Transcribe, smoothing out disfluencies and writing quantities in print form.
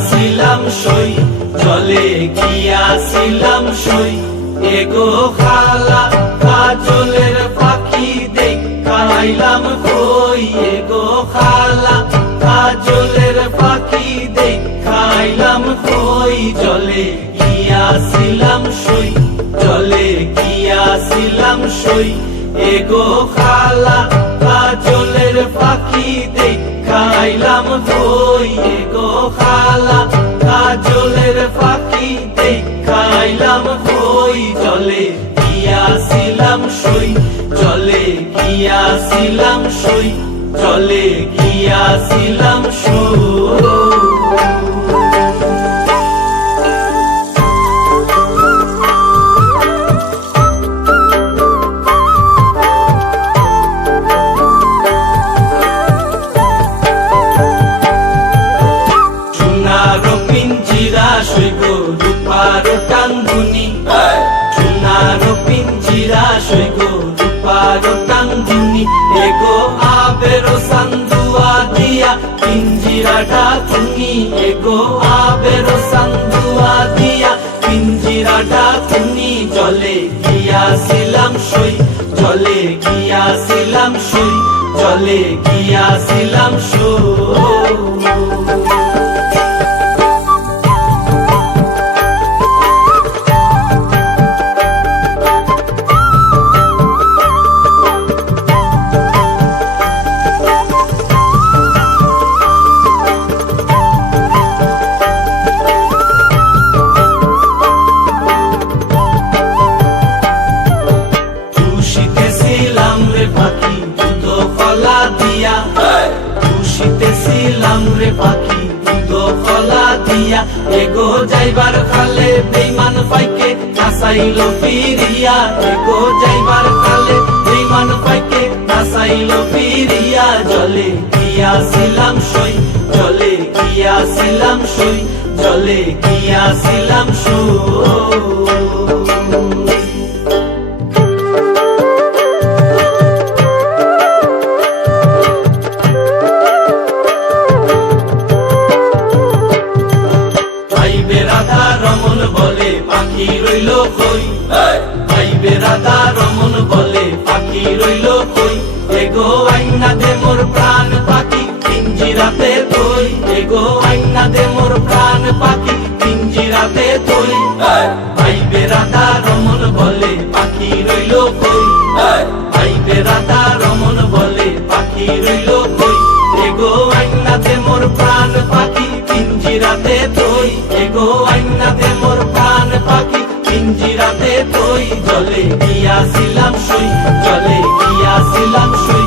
গিয়াছিলাম সই, জলে গিয়াছিলাম সই। এগো খালা কাজলের পাখি দেখা আইলাম কই, এগো খালা কাজলের পাখি দেখা আইলাম কই। জলে গিয়াছিলাম সই, জলে গিয়াছিলাম সই। এগো খালা কাজলের পাখি দেখা আইলাম কই, এগো খালা কাজলের পাখি দেখা আইলাম কই। জলে গিয়াছিলাম সই, জলে গিয়াছিলাম সই, জলে গিয়াছিলাম সই। রূপার টাঙ্গুনি, সোনার পিঞ্জিরা সইগো রূপার টাঙ্গুনি। এগো আবের সান্দুয়া দিয়া পিঞ্জিরাটা তুমি, এগো আবের সান্দুয়া দিয়া পিঞ্জিরাটা তুমি। জলে গিয়াছিলাম সই, জলে গিয়াছিলাম সই, জলে গিয়াছিলাম সই। খুশিতেছিলাম রে পাখি দুধ কলা দিয়া, এগো যাইবার খালে বেইমান পাইকে নাসাইল ফিরিয়া, এগো যাইবার খালে বেইমান পাইকে নাসাইল ফিরিয়া। জলে গিয়াছিলাম সই, জলে গিয়াছিলাম সই, জলে গিয়াছিলাম সই। পাখি রইল কই, ভাইবে রাধা রমন বলে পাখি রইল কই। এগো আইনা দে মোর প্রাণ পাখি পিঞ্জিরাতে তুই, এগো আইনা দে মোর প্রাণ পাখি পিঞ্জিরাতে তুই। ভাইবে রাধা রমন বলে পাখি রইল কই, ভাইবে রাধা রমন বলে পাখি রইল কই। এগো আইনা দে মোর প্রাণ পাখি পিঞ্জিরাতে তুই, এগো আইনা দে মোর প্রাণ পাখি পিঞ্জিরাতে তুই। জলে গিয়াছিলাম সই, জলে গিয়াছিলাম সই,